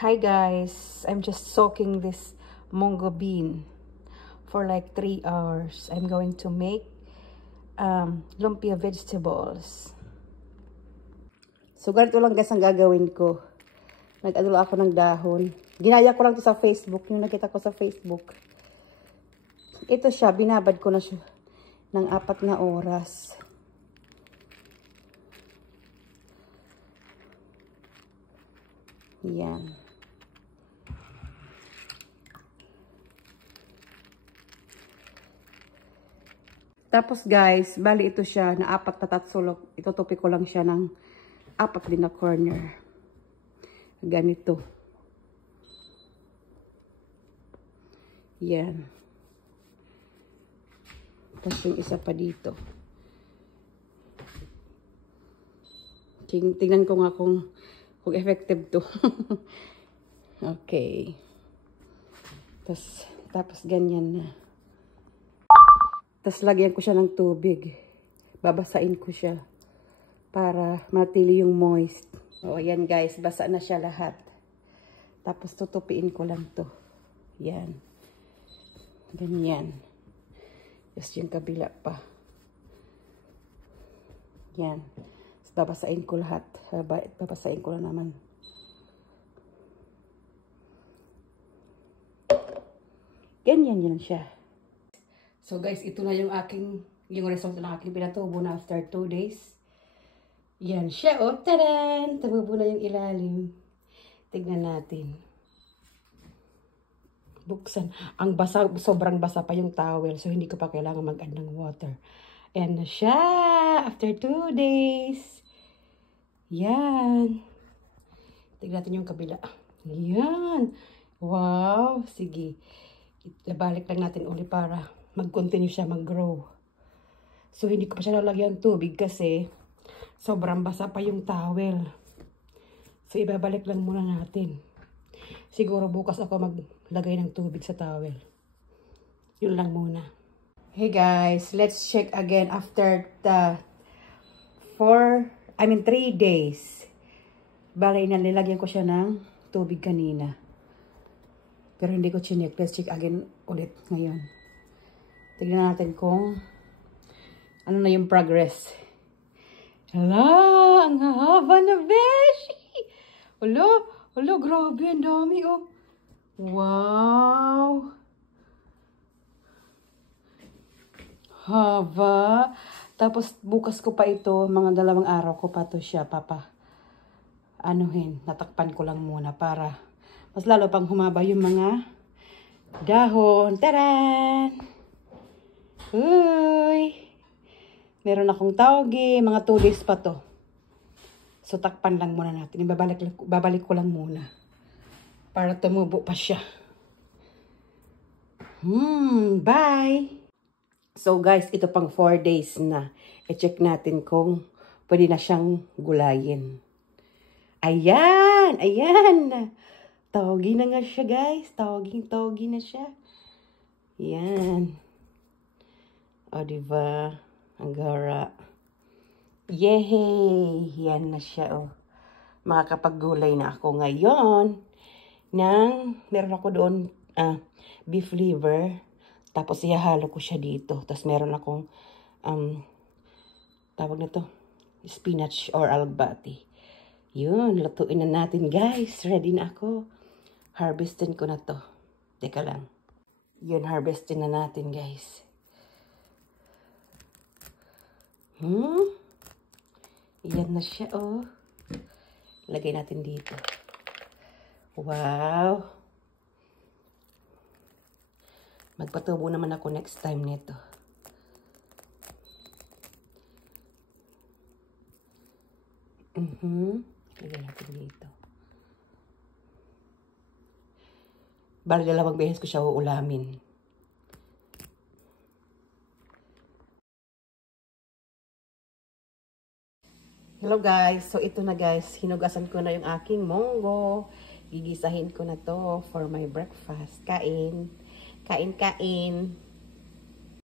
Hi guys, I'm just soaking this mungo bean for like 3 hours. I'm going to make lumpia vegetables. So ganito lang guys ang gagawin ko. Nag-ano ako ng dahon. Ginaya ko lang to sa Facebook, yung nakita ko sa Facebook. Ito siya, binabad ko na siya ng 4 na oras. Yan. Tapos guys, bali ito siya na 4 na tatsulok. Itutupi ko lang siya ng 4 din na corner. Ganito. Yan. Tapos yung isa pa dito. Tingnan ko nga kung effective to. Okay. Tapos ganyan na. Tapos lagyan ko siya ng tubig. Babasain ko siya para matili yung moist. O ayan guys, basa na siya lahat. Tapos tutupiin ko lang to. Yan. Ganyan. Tapos yung kabila pa. Yan. Babasain ko lahat. Babasain ko lang naman. Ganyan yan siya. So guys, ito na yung result ng aking pinatubo na after 2 days. Yan siya. O, tadan! Tumubo na yung ilalim. Tignan natin. Buksan. Ang basa, sobrang basa pa yung towel. So hindi ko pa kailangan mag-add ng water. Ayan na siya. After 2 days. Yan. Tignan natin yung kabila. Yan. Wow. Sige. Ibalik lang natin uli para mag-continue siya mag-grow. So, hindi ko pa siya lalagyan tubig kasi sobrang basa pa yung towel. So, ibabalik lang muna natin. Siguro bukas ako maglagay ng tubig sa towel. Yun lang muna. Hey guys, let's check again after the 3 days. Bale, nilagyan ko siya ng tubig kanina. Pero hindi ko chinek. Let's check again ulit ngayon. Tignan natin kung ano na yung progress. Hala, ang haba na beshi! Hala, grabe, ang dami oh. Wow! Haba. Tapos bukas ko pa ito, mga 2 araw ko pa to siya, natakpan ko lang muna para mas lalo pang humaba yung mga dahon. Taran! Uy! Meron akong tawgi, mga 2 days pa to. So takpan lang muna natin. Babalik ko lang muna para tumubo pa siya. Bye! So guys, ito pang 4 days na. I-check natin kung pwede na siyang gulayin. Ayan! Ayan! Tawgi na nga siya guys. Tawgi na siya. Ayan. O diba? Ang gara. Yay! Yan na siya oh. Makakapaggulay na ako ngayon. Meron ako doon beef liver. Tapos ihahalo ko siya dito. Tapos meron akong, tawag na to, spinach or algbati. Yun, lutuin na natin guys. Ready na ako. Harvestin ko na to. Teka lang. Yun, harvestin na natin guys. Yan na siya oh. Lagay natin dito. Wow. Magpatubo naman ako next time nito. Lagyan natin dito. Bali 2 beses ko siya uulamin. Hello guys. So ito na guys. Hinugasan ko na yung aking munggo. Gigisahin ko na to for my breakfast. Kain. Kain.